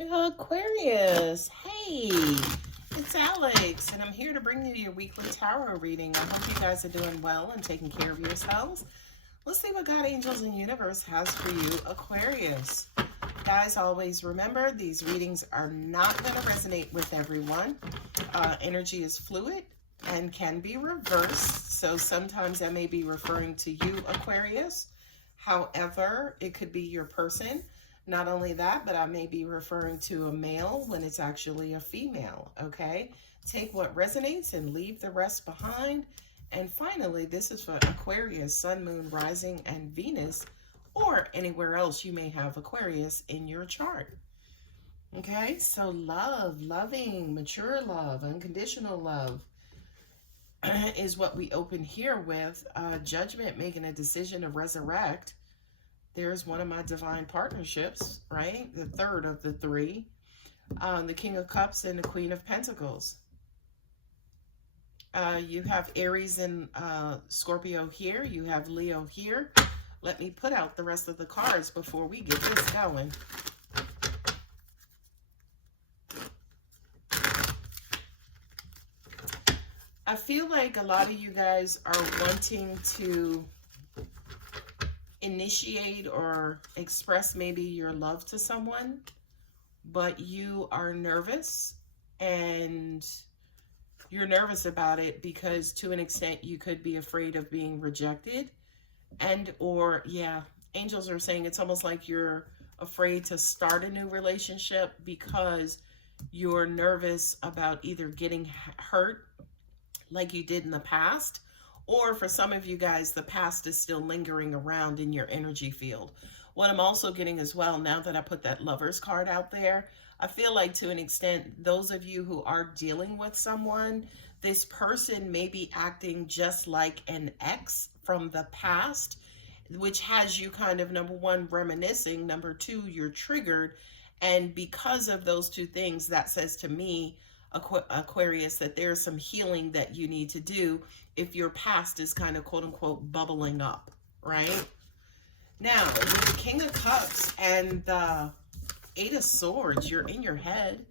Aquarius, hey, it's Alex, and I'm here to bring you your weekly tarot reading. I hope you guys are doing well and taking care of yourselves. Let's see what God, angels, and universe has for you, Aquarius. Guys, always remember, these readings are not going to resonate with everyone. Energy is fluid and can be reversed, so sometimes I may be referring to you, Aquarius. However, it could be your person. Not only that, but I may be referring to a male when it's actually a female, okay? Take what resonates and leave the rest behind. And finally, this is for Aquarius, Sun, Moon, Rising, and Venus, or anywhere else you may have Aquarius in your chart. Okay, so love, loving, mature love, unconditional love is what we open here with. Judgment, making a decision to resurrect. There's one of my divine partnerships, right? The third of the three. The King of Cups and the Queen of Pentacles. You have Aries and Scorpio here. You have Leo here. Let me put out the rest of the cards before we get this going. I feel like a lot of you guys are wanting to initiate or express maybe your love to someone, but you are nervous, and you're nervous about it because to an extent you could be afraid of being rejected, and or angels are saying it's almost like you're afraid to start a new relationship because you're nervous about either getting hurt like you did in the past, or for some of you guys, the past is still lingering around in your energy field. What I'm also getting as well, now that I put that Lovers card out there, I feel like to an extent, those of you who are dealing with someone, this person may be acting just like an ex from the past, which has you kind of, number one, reminiscing, number two, you're triggered. And because of those two things, that says to me, Aquarius, that there's some healing that you need to do if your past is kind of quote unquote bubbling up, right? Now, with the King of Cups and the Eight of Swords, you're in your head,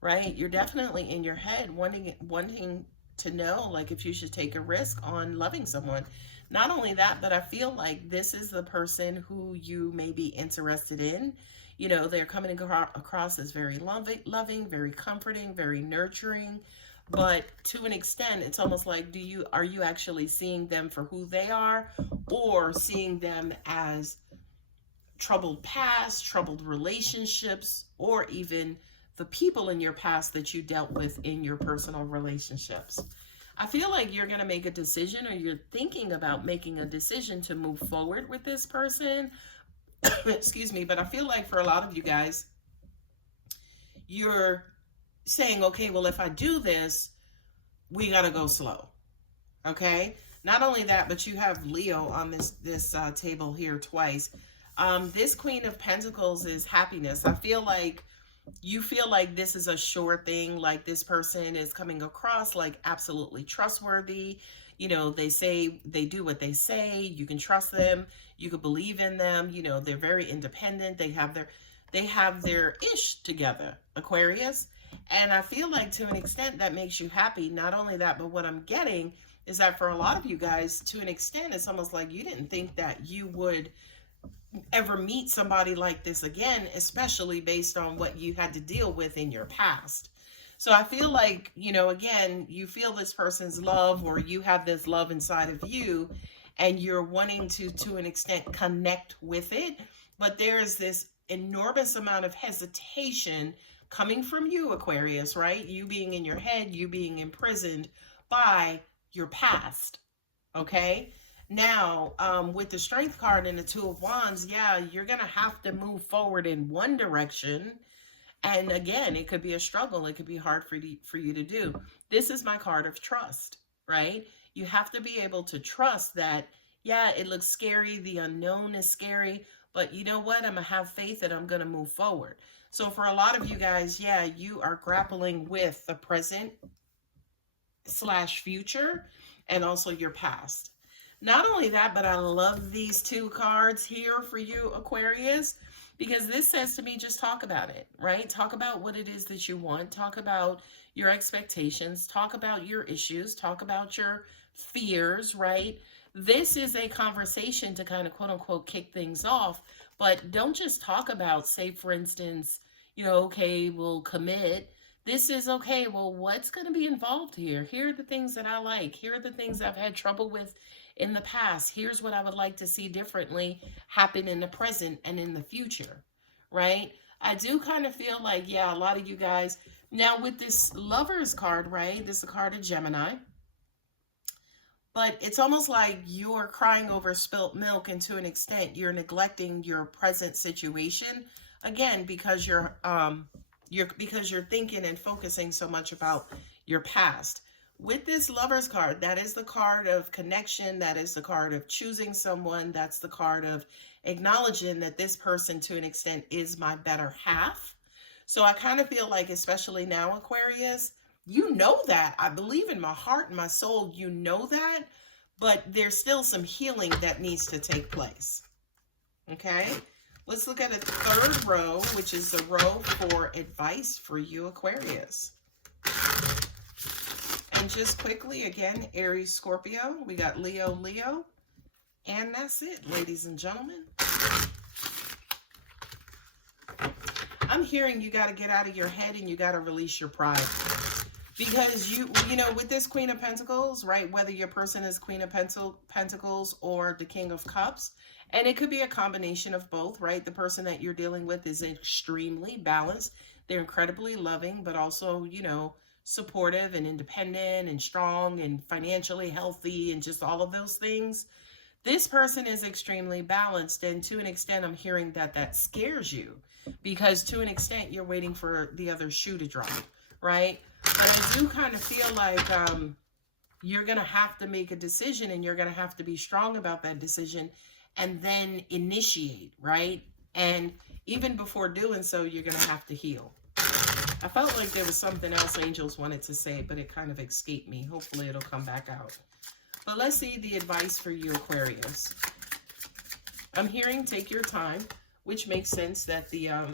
right? You're definitely in your head wanting to know like if you should take a risk on loving someone. Not only that, but I feel like this is the person who you may be interested in. You know, they're coming across as very loving, very comforting, very nurturing. But to an extent, it's almost like, are you actually seeing them for who they are, or seeing them as troubled past, troubled relationships, or even the people in your past that you dealt with in your personal relationships? I feel like you're going to make a decision, or you're thinking about making a decision to move forward with this person. Excuse me, but I feel like for a lot of you guys, you're saying, okay, well, if I do this, we got to go slow. Okay. Not only that, but you have Leo on this table here twice. This Queen of Pentacles is happiness. I feel like you feel like this is a sure thing, like this person is coming across like absolutely trustworthy. You know, they do what they say. You can trust them. You could believe in them. You know, they're very independent. They have their ish together, Aquarius. And I feel like to an extent that makes you happy. Not only that, but what I'm getting is that for a lot of you guys, to an extent, it's almost like you didn't think that you would ever meet somebody like this again, especially based on what you had to deal with in your past. So I feel like, you know, again, you feel this person's love, or you have this love inside of you, and you're wanting to an extent connect with it. But there is this enormous amount of hesitation coming from you, Aquarius, right? You being in your head, you being imprisoned by your past. Okay. Now, with the Strength card and the Two of Wands, yeah, you're going to have to move forward in one direction. And again, it could be a struggle. It could be hard for you to do. This is my card of trust, right? You have to be able to trust that, yeah, it looks scary. The unknown is scary. But you know what? I'm going to have faith that I'm going to move forward. So for a lot of you guys, yeah, you are grappling with the present / future and also your past. Not only that, but I love these two cards here for you, Aquarius. Because this says to me, just talk about it, right? Talk about what it is that you want. Talk about your expectations. Talk about your issues. Talk about your fears, right? This is a conversation to kind of quote unquote kick things off, but don't just talk about, say, for instance, okay, we'll commit. This is okay, well, what's going to be involved here? Here are the things that I like. Here are the things I've had trouble with in the past. Here's what I would like to see differently happen in the present and in the future, right? I do kind of feel like, yeah, a lot of you guys, now with this Lovers card, right? This is a card of Gemini. But it's almost like you're crying over spilt milk, and to an extent, you're neglecting your present situation. Again, because you're thinking and focusing so much about your past. With this Lovers card, that is the card of connection. That is the card of choosing someone. That's the card of acknowledging that this person, to an extent, is my better half. So I kind of feel like, especially now, Aquarius, you know that. I believe in my heart and my soul, you know that. But there's still some healing that needs to take place. Okay? Let's look at a third row, which is the row for advice for you, Aquarius. And just quickly, again, Aries, Scorpio. We got Leo, Leo. And that's it, ladies and gentlemen. I'm hearing you got to get out of your head and you got to release your pride. Because you know, with this Queen of Pentacles, right, whether your person is Queen of Pentacles or the King of Cups, and it could be a combination of both, right? The person that you're dealing with is extremely balanced. They're incredibly loving, but also, supportive and independent and strong and financially healthy and just all of those things. This person is extremely balanced, and to an extent, I'm hearing that scares you, because to an extent, you're waiting for the other shoe to drop, right? But I do kind of feel like you're going to have to make a decision, and you're going to have to be strong about that decision and then initiate, right? And even before doing so, you're going to have to heal. I felt like there was something else angels wanted to say, but it kind of escaped me. Hopefully it'll come back out. But let's see the advice for you, Aquarius. I'm hearing take your time, which makes sense that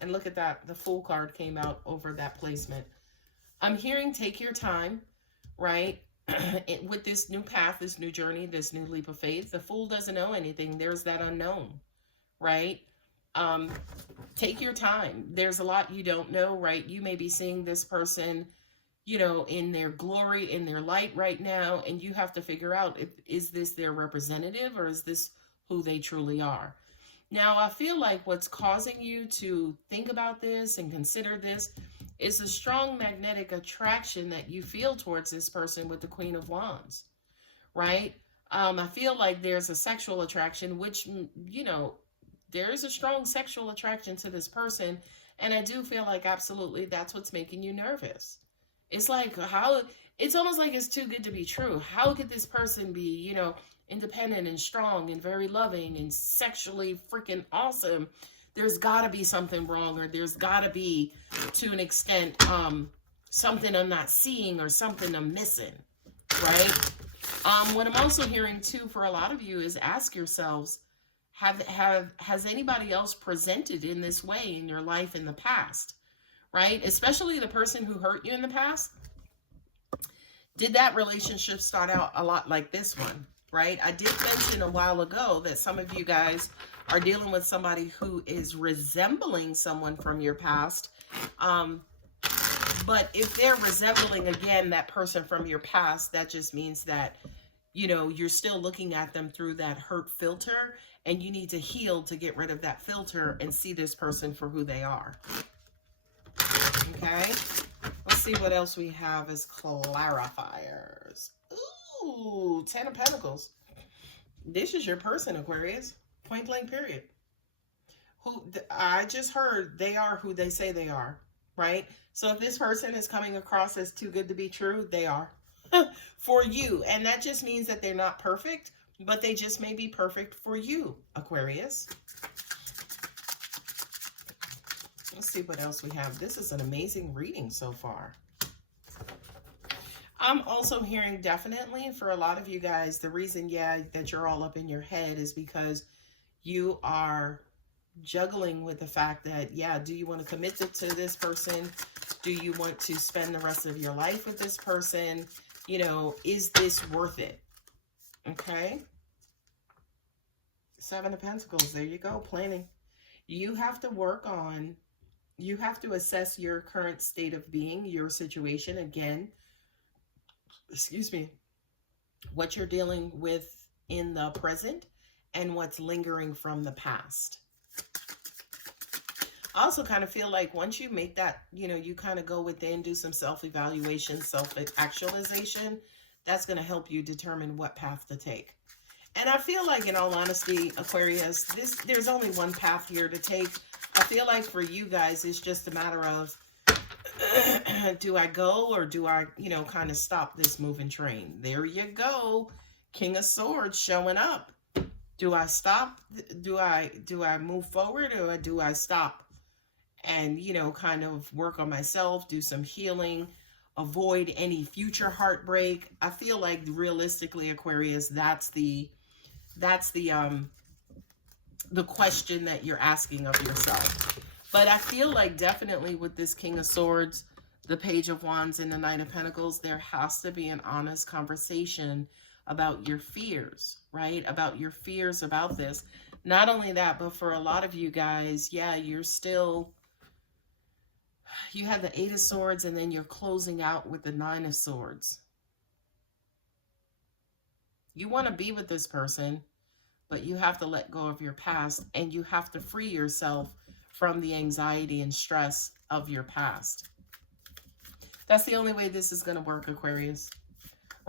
and look at that, the Fool card came out over that placement. I'm hearing take your time, right? With this new path, this new journey, this new leap of faith. The Fool doesn't know anything. There's that unknown, right? Take your time. There's a lot you don't know, right? You may be seeing this person, in their glory, in their light right now, and you have to figure out, is this their representative or is this who they truly are? Now, I feel like what's causing you to think about this and consider this is a strong magnetic attraction that you feel towards this person with the Queen of Wands, right? I feel like there's a sexual attraction, which, there is a strong sexual attraction to this person. And I do feel like absolutely that's what's making you nervous. It's like it's almost like it's too good to be true. How could this person be, independent and strong and very loving and sexually freaking awesome? There's got to be something wrong, or there's got to be, to an extent, something I'm not seeing or something I'm missing, right? What I'm also hearing, too, for a lot of you is ask yourselves, has anybody else presented in this way in your life in the past, right? Especially the person who hurt you in the past. Did that relationship start out a lot like this one, right? I did mention a while ago that some of you guys are dealing with somebody who is resembling someone from your past. But if they're resembling, again, that person from your past, that just means that, you're still looking at them through that hurt filter, and you need to heal to get rid of that filter and see this person for who they are. Okay? Let's see what else we have as clarifiers. Ooh, 10 of Pentacles. This is your person, Aquarius. Point blank, period. I just heard they are who they say they are, right? So if this person is coming across as too good to be true, they are for you. And that just means that they're not perfect, but they just may be perfect for you, Aquarius. Let's see what else we have. This is an amazing reading so far. I'm also hearing definitely for a lot of you guys, the reason, that you're all up in your head is because you are juggling with the fact that, yeah, do you want to commit to this person? Do you want to spend the rest of your life with this person? You know, is this worth it? Okay. Seven of Pentacles. There you go. Planning. You have to work on, you have to assess your current state of being, your situation again. Excuse me. What you're dealing with in the present and what's lingering from the past. I also kind of feel like once you make that, you know, you kind of go within, do some self-evaluation, self-actualization, that's going to help you determine what path to take. And I feel like, in all honesty, Aquarius, there's only one path here to take. I feel like for you guys, it's just a matter of, do I go or do I, you know, kind of stop this moving train? There you go. King of Swords showing up. Do I stop? Do I move forward, or do I stop and, you know, kind of work on myself, do some healing, avoid any future heartbreak? I feel like realistically, Aquarius, that's the question that you're asking of yourself. But I feel like definitely with this King of Swords, the Page of Wands, and the Knight of Pentacles, there has to be an honest conversation about your fears, right? About your fears about this. Not only that, but for a lot of you guys, yeah, you're still, you have the Eight of Swords, and then you're closing out with the Nine of Swords. You want to be with this person, but you have to let go of your past, and you have to free yourself from the anxiety and stress of your past. That's the only way this is going to work, Aquarius,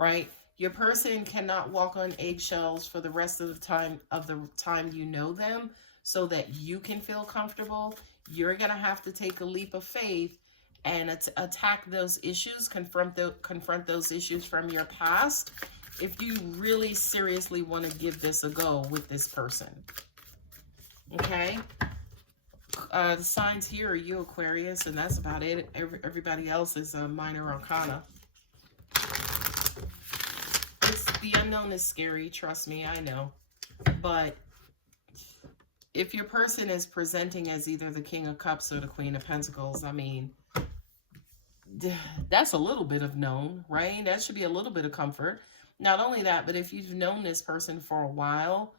right? Your person cannot walk on eggshells for the rest of the time you know them so that you can feel comfortable. You're going to have to take a leap of faith and attack those issues, confront those issues from your past if you really seriously want to give this a go with this person. Okay? The signs here are you, Aquarius, and that's about it. Everybody else is a minor arcana. The unknown is scary, trust me, I know. But if your person is presenting as either the King of Cups or the Queen of Pentacles, I mean, that's a little bit of known, right? That should be a little bit of comfort. Not only that, but if you've known this person for a while,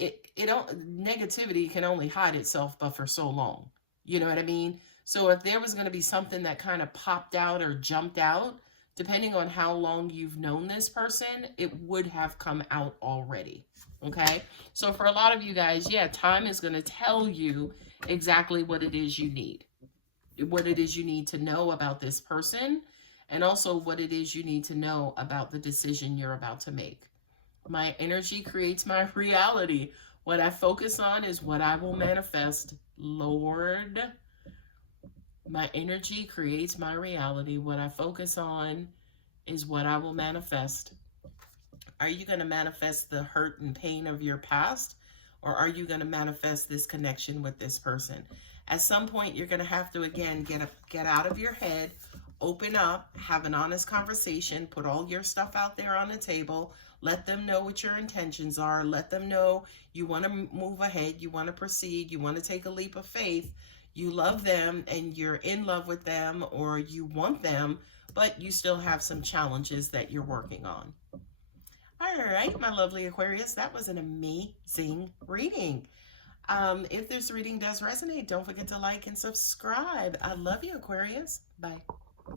negativity can only hide itself but for so long. You know what I mean? So if there was going to be something that kind of popped out or jumped out, depending on how long you've known this person, it would have come out already. Okay? So for a lot of you guys, yeah, time is going to tell you exactly what it is you need. What it is you need to know about this person, and also what it is you need to know about the decision you're about to make. My energy creates my reality. What I focus on is what I will manifest. Lord, my energy creates my reality. What I focus on is what I will manifest. Are you going to manifest the hurt and pain of your past, or are you going to manifest this connection with this person? At some point, you're going to have to, again, get out of your head, open up, have an honest conversation, put all your stuff out there on the table, let them know what your intentions are, let them know you want to move ahead, you want to proceed, you want to take a leap of faith, you love them and you're in love with them, or you want them, but you still have some challenges that you're working on. All right, my lovely Aquarius, that was an amazing reading. If this reading does resonate, don't forget to like and subscribe. I love you, Aquarius. Bye.